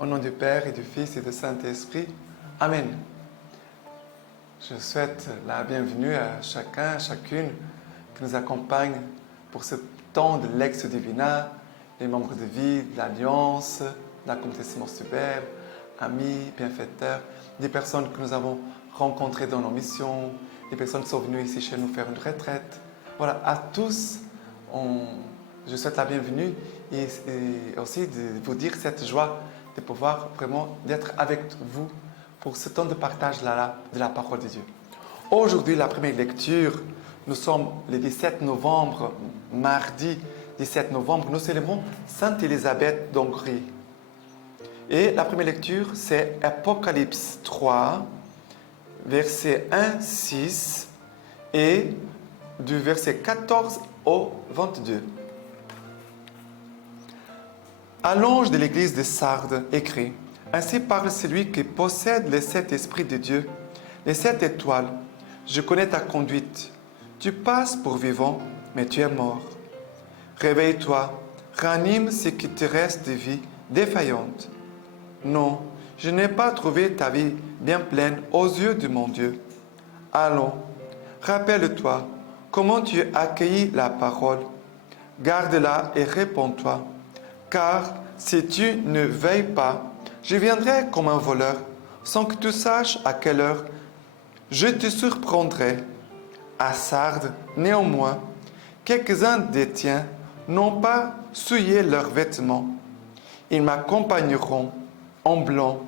Au nom du Père et du Fils et du Saint-Esprit. Amen. Je souhaite la bienvenue à chacun, à chacune qui nous accompagne pour ce temps de Lex Divina, les membres de vie, de l'Alliance, de la communauté Simon Super, amis, bienfaiteurs, des personnes que nous avons rencontrées dans nos missions, des personnes qui sont venues ici chez nous faire une retraite. Voilà, à tous, je souhaite la bienvenue et aussi de vous dire cette joie de pouvoir vraiment d'être avec vous pour ce temps de partage de la parole de Dieu. Aujourd'hui, la première lecture, nous sommes le 17 novembre, mardi 17 novembre, nous célébrons Sainte Élisabeth d'Hongrie. Et la première lecture, c'est Apocalypse 3, versets 1, 6 et du verset 14 au 22. À l'ange de l'église de Sardes, écrit: Ainsi parle celui qui possède les 7 esprits de Dieu, les 7 étoiles. Je connais ta conduite. Tu passes pour vivant, mais tu es mort. Réveille-toi, ranime ce qui te reste de vie défaillante. Non, je n'ai pas trouvé ta vie bien pleine aux yeux de mon Dieu. Allons, rappelle-toi comment tu as accueilli la parole. Garde-la et réponds-toi. Car si tu ne veilles pas, je viendrai comme un voleur, sans que tu saches à quelle heure je te surprendrai. À Sardes, néanmoins, quelques-uns des tiens n'ont pas souillé leurs vêtements. Ils m'accompagneront en blanc,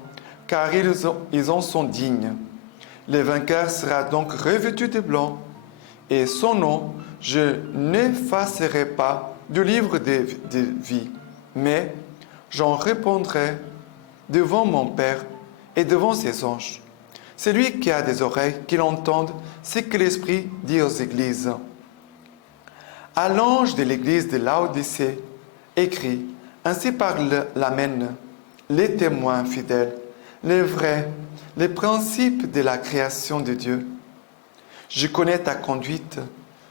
car ils en sont dignes. Le vainqueur sera donc revêtu de blanc, et son nom je n'effacerai pas du livre de vie. Mais j'en répondrai devant mon Père et devant ses anges. Celui qui a des oreilles, qu'il entende ce que l'Esprit dit aux églises. À l'ange de l'église de Laodicée, écrit: Ainsi parle l'Amen, les témoins fidèles, les vrais, les principes de la création de Dieu. Je connais ta conduite,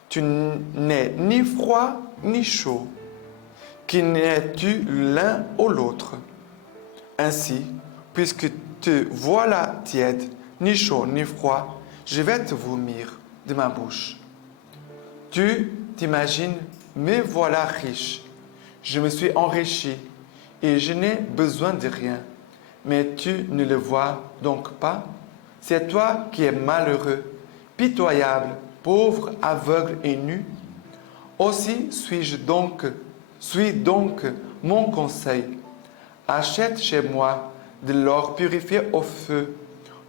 tu n'es ni froid ni chaud. Qui n'es-tu l'un ou l'autre? Ainsi, puisque te voilà tiède, ni chaud ni froid, je vais te vomir de ma bouche. Tu t'imagines, me voilà riche. Je me suis enrichi et je n'ai besoin de rien. Mais tu ne le vois donc pas? C'est toi qui es malheureux, pitoyable, pauvre, aveugle et nu. Aussi suis donc mon conseil. Achète chez moi de l'or purifié au feu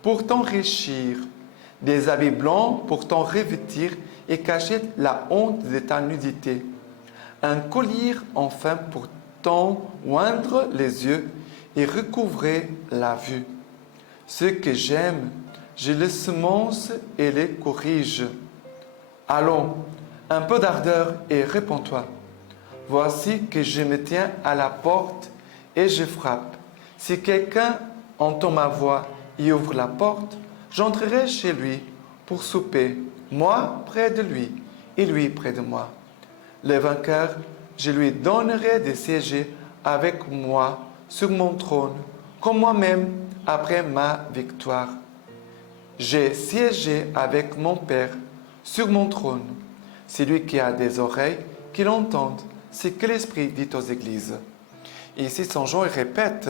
pour t'enrichir, des habits blancs pour t'en revêtir et cacher la honte de ta nudité, un collier enfin pour t'en oindre les yeux et recouvrer la vue. Ceux que j'aime, je les semence et les corrige. Allons, un peu d'ardeur et réponds-toi. Voici que je me tiens à la porte et je frappe. Si quelqu'un entend ma voix et ouvre la porte, j'entrerai chez lui pour souper, moi près de lui et lui près de moi. Le vainqueur, je lui donnerai de siéger avec moi sur mon trône, comme moi-même après ma victoire. J'ai siégé avec mon Père sur mon trône. Celui qui a des oreilles, qu'il entende ce que l'Esprit dit aux églises. Et ici, Saint Jean il répète,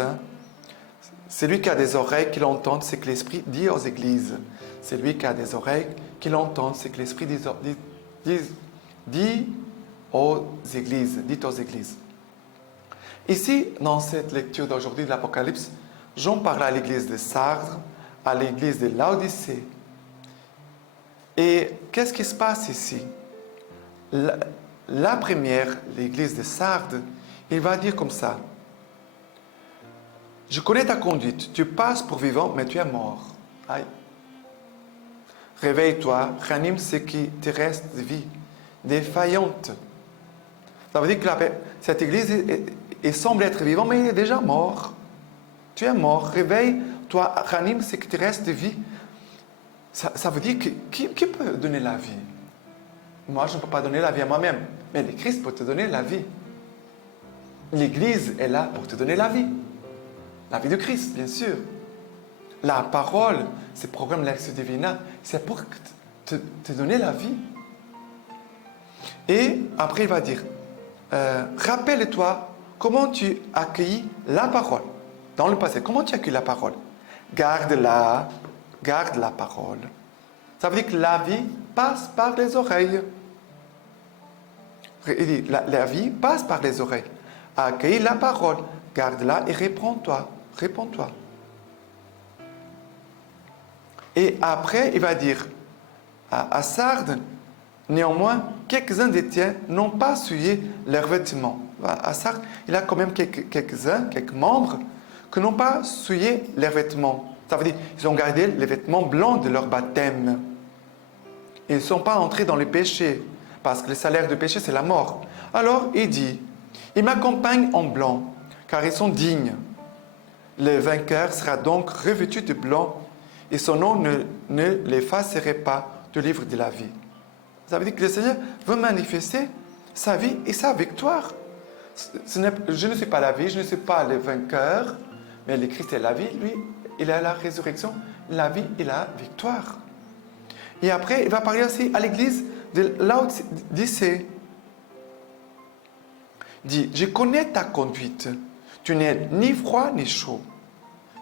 celui qui a des oreilles, qu'il entende ce que l'Esprit dit aux églises. Celui qui a des oreilles, qu'il entende ce que l'Esprit dit aux églises. Ici, dans cette lecture d'aujourd'hui de l'Apocalypse, Jean parle à l'église de Sardes, à l'église de Laodicée. Et qu'est-ce qui se passe ici? La première, l'église de Sardes, il va dire comme ça: Je connais ta conduite, tu passes pour vivant, mais tu es mort. Aïe. Réveille-toi, ranime ce qui te reste de vie, défaillante. Ça veut dire que cette église semble être vivante, mais il est déjà mort. Tu es mort, réveille-toi, ranime ce qui te reste de vie. Ça veut dire que qui peut donner la vie? Moi, je ne peux pas donner la vie à moi-même, mais le Christ peut te donner la vie. L'Église est là pour te donner la vie. la vie de Christ, bien sûr. La parole, ce programme Lectio Divina, c'est pour te donner la vie. Et après, il va dire, rappelle-toi comment tu accueillis la parole. Dans le passé, comment tu accueilles la parole? Garde-la, garde la parole. Ça veut dire que la vie passe par les oreilles. Il dit, la vie passe par les oreilles. Accueille la parole, garde-la et réponds-toi. Réponds-toi. Et après, il va dire à Sardes, néanmoins, quelques-uns des tiens n'ont pas souillé leurs vêtements. À Sardes, il a quand même quelques membres qui n'ont pas souillé leurs vêtements. Ça veut dire qu'ils ont gardé les vêtements blancs de leur baptême. Ils ne sont pas entrés dans le péché, parce que le salaire du péché, c'est la mort. Alors, il dit, ils m'accompagnent en blanc, car ils sont dignes. Le vainqueur sera donc revêtu de blanc, et son nom ne l'effacerait pas du livre de la vie. Ça veut dire que le Seigneur veut manifester sa vie et sa victoire. Je ne suis pas la vie, je ne suis pas le vainqueur, mais le Christ est la vie, lui, il a la résurrection, la vie et la victoire. Et après, il va parler aussi à l'église de Laodicée. Il dit, je connais ta conduite, tu n'es ni froid ni chaud.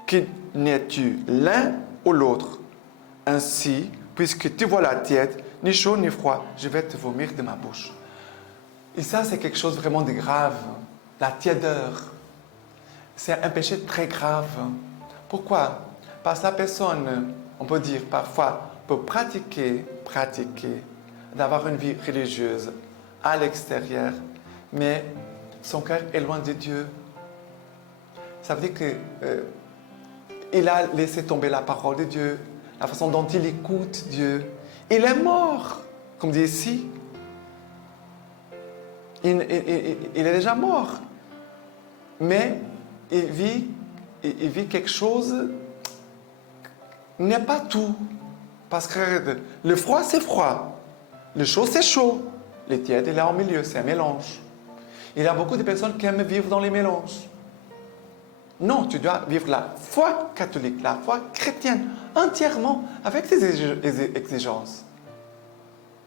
Que n'es-tu l'un ou l'autre? Ainsi, puisque tu vois la tiède, ni chaud ni froid, je vais te vomir de ma bouche. Et ça, c'est quelque chose vraiment de grave. La tiédeur. C'est un péché très grave. Pourquoi? Parce que la personne, on peut dire parfois, peut pratiquer, d'avoir une vie religieuse à l'extérieur, mais son cœur est loin de Dieu. Ça veut dire qu'il a laissé tomber la parole de Dieu, la façon dont il écoute Dieu. Il est mort, comme dit ici. Il est déjà mort. Mais il vit quelque chose, n'est pas tout. Parce que le froid, c'est froid. Le chaud, c'est chaud. Le tiède, il est en milieu, c'est un mélange. Il y a beaucoup de personnes qui aiment vivre dans les mélanges. Non, tu dois vivre la foi catholique, la foi chrétienne, entièrement, avec ses exigences.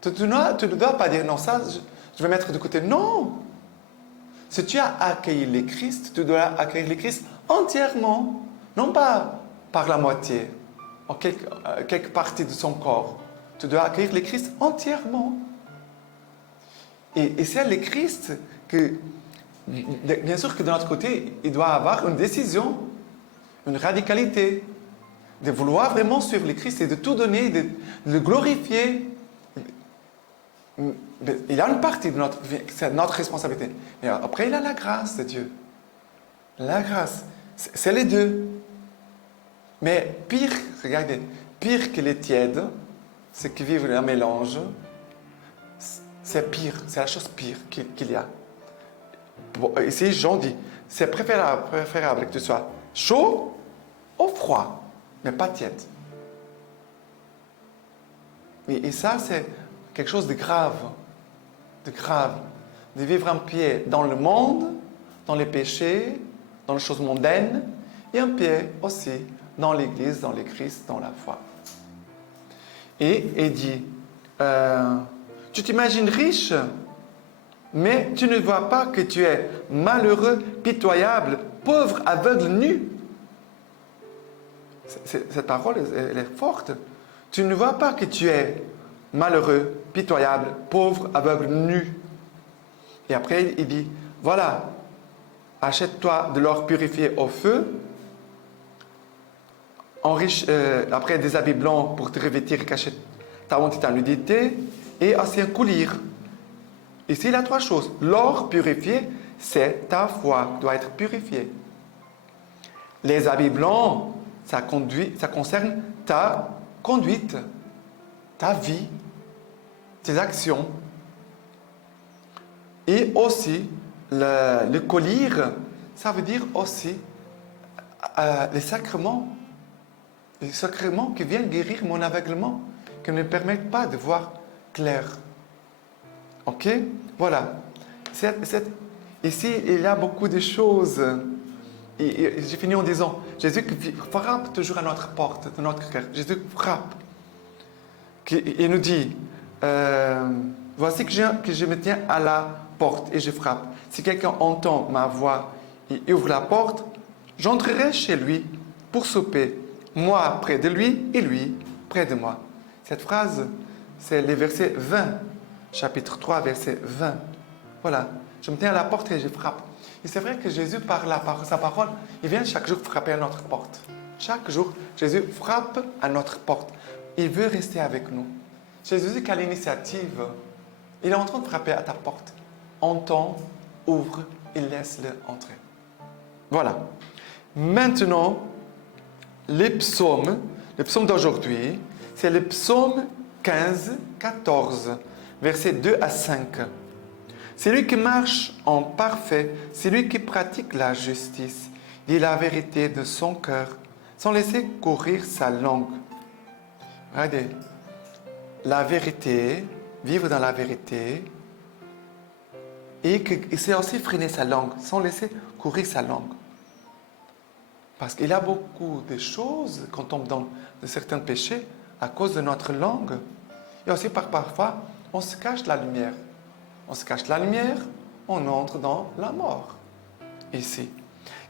Tu ne dois pas dire, non, ça, je vais mettre de côté. Non! Si tu as accueilli le Christ, tu dois accueillir le Christ entièrement, non pas par la moitié, en quelques parties de son corps. Tu dois accueillir le Christ entièrement. Et c'est le Christ que, bien sûr que de notre côté, il doit avoir une décision, une radicalité, de vouloir vraiment suivre le Christ et de tout donner, de le glorifier. Il y a une partie de notre vie, c'est notre responsabilité. Mais après, il a la grâce de Dieu. La grâce, c'est les deux. Mais pire, regardez, pire que les tièdes, ceux qui vivent un mélange, c'est pire, c'est la chose pire qu'il y a. Bon, ici, Jean dit, c'est préférable que tu sois chaud ou froid, mais pas tiède. Et ça, c'est quelque chose de grave, de vivre un pied dans le monde, dans les péchés, dans les choses mondaines, et un pied aussi dans l'Église, dans le Christ, dans la foi. Et il dit, tu t'imagines riche, mais tu ne vois pas que tu es malheureux, pitoyable, pauvre, aveugle, nu. Cette parole, elle est forte. Tu ne vois pas que tu es malheureux, pitoyable, pauvre, aveugle, nu. Et après, il dit, voilà, achète-toi de l'or purifié au feu, après des habits blancs pour te revêtir et cacher ta honte et ta nudité, et aussi un collier. Ici, il y a trois choses. L'or purifié, c'est ta foi qui doit être purifiée. Les habits blancs, ça concerne ta conduite, ta vie, tes actions. Et aussi, le collier, ça veut dire aussi les sacrements. Les sacrements qui viennent guérir mon aveuglement, qui ne me permettent pas de voir clair. Ok? Voilà. Ici, il y a beaucoup de choses. j'ai fini en disant, Jésus frappe toujours à notre porte, de notre cœur. Jésus frappe. Il nous dit, voici que je me tiens à la porte et je frappe. Si quelqu'un entend ma voix et ouvre la porte, j'entrerai chez lui pour souper, moi près de lui et lui près de moi. Cette phrase, c'est les versets 20, chapitre 3, verset 20. Voilà, je me tiens à la porte et je frappe. Et c'est vrai que Jésus, par sa parole, il vient chaque jour frapper à notre porte. Chaque jour, Jésus frappe à notre porte. Il veut rester avec nous. Jésus qui a l'initiative, il est en train de frapper à ta porte. Entends, ouvre et laisse-le entrer. Voilà. Maintenant, les psaumes d'aujourd'hui, c'est le psaume 15, 14, versets 2 à 5. C'est lui qui marche en parfait, c'est lui qui pratique la justice, dit la vérité de son cœur, sans laisser courir sa langue. Regardez, la vérité, vivre dans la vérité, et c'est aussi freiner sa langue, sans laisser courir sa langue. Parce qu'il y a beaucoup de choses, quand on tombe dans de certains péchés, à cause de notre langue. Et aussi parfois, on se cache la lumière. On se cache la lumière, on entre dans la mort. Ici.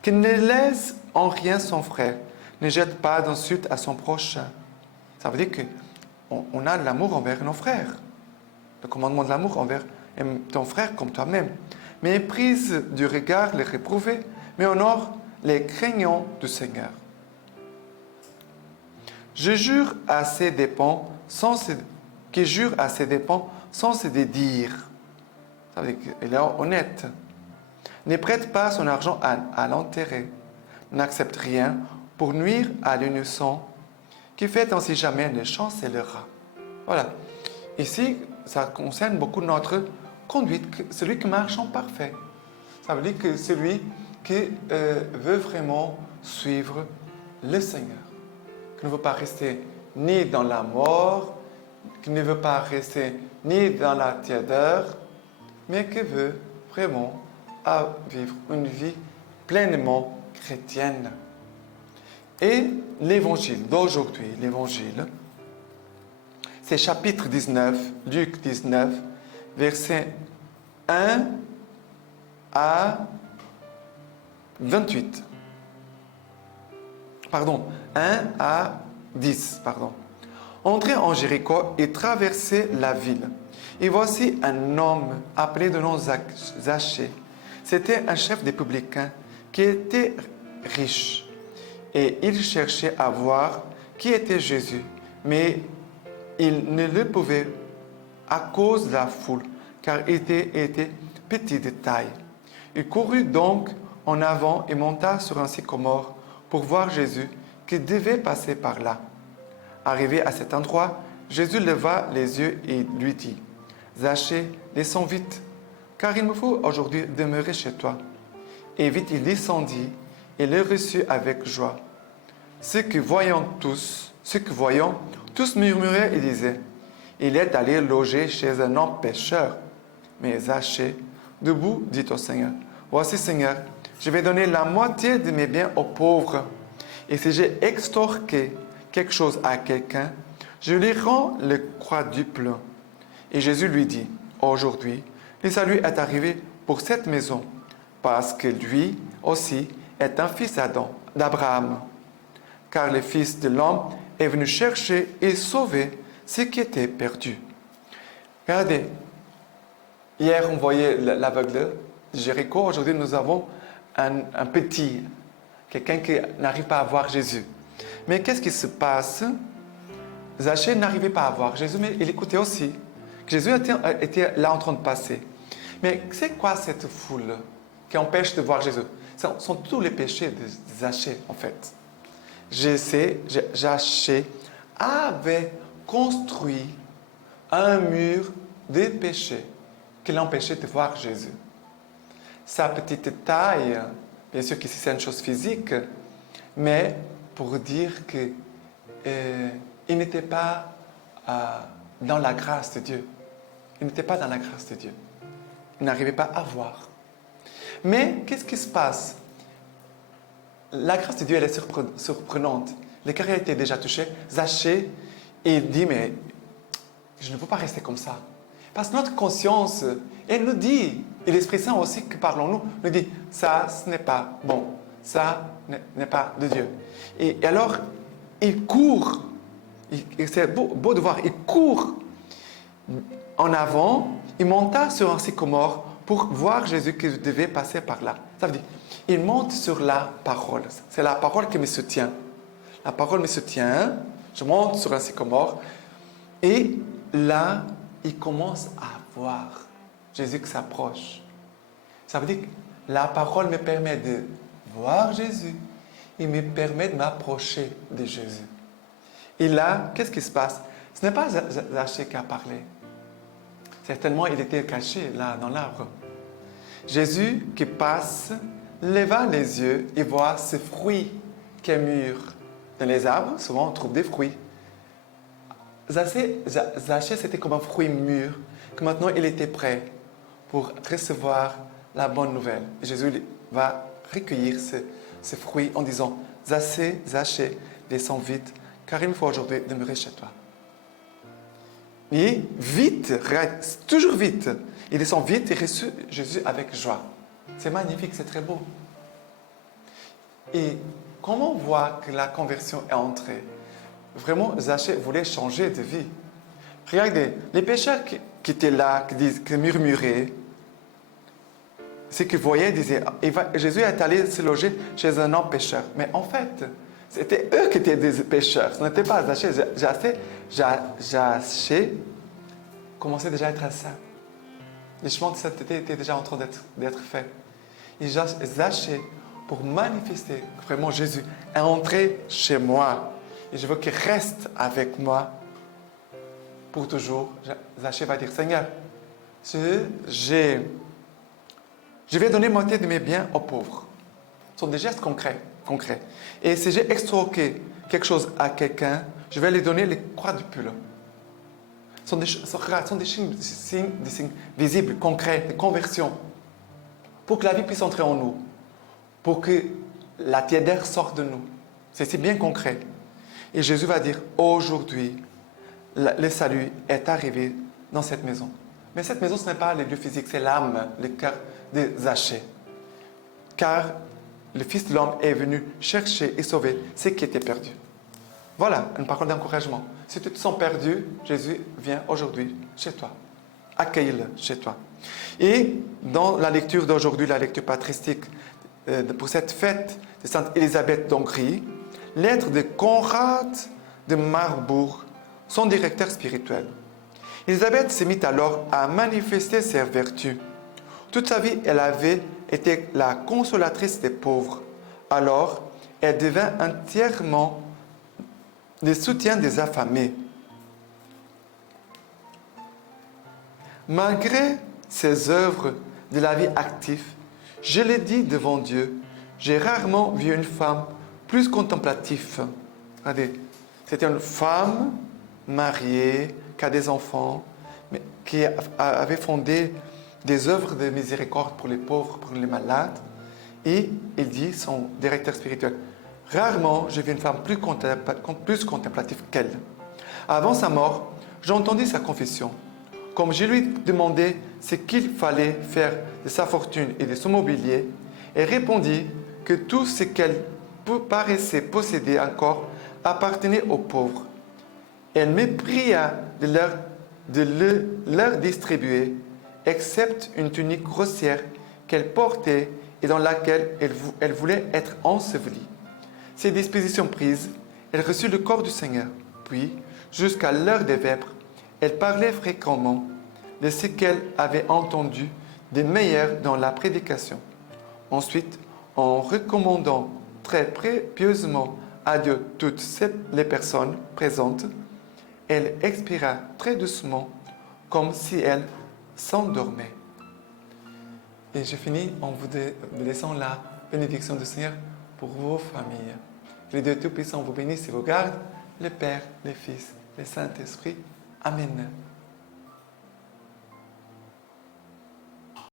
Qu'il ne laisse en rien son frère, ne jette pas d'insulte à son prochain. Ça veut dire qu'on a de l'amour envers nos frères. Le commandement de l'amour envers ton frère comme toi-même. Méprise du regard les réprouvés, mais honore les craignants du Seigneur. Je jure à ses dépens, qui jure à ses dépens sans se dédire. Ça veut dire qu'il est honnête. Ne prête pas son argent à l'enterrer. N'accepte rien pour nuire à l'innocent, qui fait ainsi jamais ne chancellera. Voilà. Ici, ça concerne beaucoup notre conduite, celui qui marche en parfait. Ça veut dire que celui qui veut vraiment suivre le Seigneur, qui ne veut pas rester ni dans la mort, qui ne veut pas rester ni dans la tiédeur, mais qui veut vraiment vivre une vie pleinement chrétienne. Et l'évangile d'aujourd'hui, l'évangile, c'est chapitre 19, Luc 19, versets 1 à 28. Pardon, 1 à 10, pardon. Entrez en Jéricho et traversez la ville. Et voici un homme appelé de nom Zachée. C'était un chef des publicains qui était riche. Et il cherchait à voir qui était Jésus. Mais il ne le pouvait à cause de la foule, car il était petit de taille. Il courut donc en avant et monta sur un sycomore pour voir Jésus qui devait passer par là. Arrivé à cet endroit, Jésus leva les yeux et lui dit, « Zachée, descends vite, car il me faut aujourd'hui demeurer chez toi. » Et vite il descendit et le reçut avec joie. Ce que voyant, tous murmuraient et disaient, « Il est allé loger chez un homme pécheur. » Mais Zachée, debout, dit au Seigneur, « Voici, Seigneur, je vais donner la moitié de mes biens aux pauvres. Et si j'ai extorqué quelque chose à quelqu'un, je lui rends le quadruple. » Et Jésus lui dit, « Aujourd'hui, le salut est arrivé pour cette maison, parce que lui aussi est un fils d'Abraham. Car le Fils de l'homme est venu chercher et sauver ce qui était perdu. » Regardez, hier on voyait l'aveugle de Jéricho, aujourd'hui nous avons un petit, quelqu'un qui n'arrive pas à voir Jésus. Mais qu'est-ce qui se passe? Zachée n'arrivait pas à voir Jésus, mais il écoutait aussi. Jésus était là en train de passer. Mais c'est quoi cette foule qui empêche de voir Jésus? Ce sont tous les péchés de Zachée, en fait. Zachée avait construit un mur de péchés qui l'empêchait de voir Jésus. Sa petite taille, bien sûr que c'est une chose physique, mais pour dire qu'il n'était pas dans la grâce de Dieu. Il n'était pas dans la grâce de Dieu. Il n'arrivait pas à voir. Mais qu'est-ce qui se passe? la grâce de Dieu, elle est surprenante. Le cœur a été déjà touché. Zachée, il dit, mais je ne peux pas rester comme ça. Parce que notre conscience, elle nous dit, et l'Esprit Saint aussi, que parlons-nous, nous dit, ça, ce n'est pas bon. Ça n'est pas de Dieu. Et alors, il court. C'est beau de voir. Il court en avant. Il monta sur un sycomore pour voir Jésus qui devait passer par là. Ça veut dire, il monte sur la parole. C'est la parole qui me soutient. La parole me soutient. Je monte sur un sycomore. Et là, il commence à voir Jésus qui s'approche. Ça veut dire que la parole me permet de voir Jésus. Il me permet de m'approcher de Jésus. Et là, qu'est-ce qui se passe? Ce n'est pas Zachée qui a parlé. Certainement, il était caché là dans l'arbre. Jésus qui passe, leva les yeux et voit ce fruit qui est mûr. Dans les arbres, souvent, on trouve des fruits. Zachée, c'était comme un fruit mûr, que maintenant, il était prêt pour recevoir la bonne nouvelle. Et Jésus va recueillir ce fruit en disant, Zachée, descends vite, car il me faut aujourd'hui demeurer chez toi. Et vite, toujours vite, il descend vite et reçut Jésus avec joie. C'est magnifique, c'est très beau. Et comment on voit que la conversion est entrée? Vraiment, Zachée voulait changer de vie. Regardez, les pécheurs qui étaient là, qui murmuraient, ce qu'ils voyaient, disaient, Jésus est allé se loger chez un homme pécheur. Mais en fait, c'était eux qui étaient des pécheurs. Ce n'était pas Zachée. Zachée commençait déjà à être un saint. Le chemin de sainteté était déjà en train d'être fait. Et Zachée, pour manifester vraiment Jésus, est entré chez moi. Et je veux qu'il reste avec moi pour toujours. Zachée va dire, Seigneur, je vais donner moitié de mes biens aux pauvres. Ce sont des gestes concrets. Et si j'ai extorqué quelque chose à quelqu'un, je vais lui donner les croix du pull. Ce sont des signes visibles, concrets, de conversion. Pour que la vie puisse entrer en nous. Pour que la tiédeur sorte de nous. C'est bien concret. Et Jésus va dire, aujourd'hui, le salut est arrivé dans cette maison. Mais cette maison, ce n'est pas le lieu physique, c'est l'âme, le cœur de Zachée. Car le Fils de l'homme est venu chercher et sauver ce qui était perdu. Voilà une parole d'encouragement. Si tu te sens perdu, Jésus vient aujourd'hui chez toi. Accueille-le chez toi. Et dans la lecture d'aujourd'hui, la lecture patristique pour cette fête de Sainte Élisabeth d'Hongrie, lettre de Conrad de Marbourg, son directeur spirituel. Élisabeth se mit alors à manifester ses vertus. Toute sa vie, elle avait été la consolatrice des pauvres. Alors, elle devint entièrement le soutien des affamés. Malgré ses œuvres de la vie active, je l'ai dit devant Dieu, j'ai rarement vu une femme plus contemplative. Regardez, c'était une femme mariée, qui a des enfants, mais qui avait fondé des œuvres de miséricorde pour les pauvres, pour les malades. Et il dit, son directeur spirituel, rarement j'ai vu une femme plus contemplative qu'elle. Avant sa mort, j'ai entendu sa confession. Comme je lui demandais ce qu'il fallait faire de sa fortune et de son mobilier, elle répondit que tout ce qu'elle paraissait posséder encore appartenait aux pauvres. Elle me pria de leur distribuer, excepte une tunique grossière qu'elle portait et dans laquelle elle voulait être ensevelie. Ces dispositions prises, elle reçut le corps du Seigneur. Puis, jusqu'à l'heure des vêpres, elle parlait fréquemment de ce qu'elle avait entendu de meilleur dans la prédication. Ensuite, en recommandant très pieusement à Dieu toutes les personnes présentes, elle expira très doucement, comme si elle s'endormait. Et je finis en vous laissant la bénédiction du Seigneur pour vos familles. Que les Dieu Tout-Puissant vous bénisse et vous garde, le Père, le Fils, le Saint-Esprit. Amen.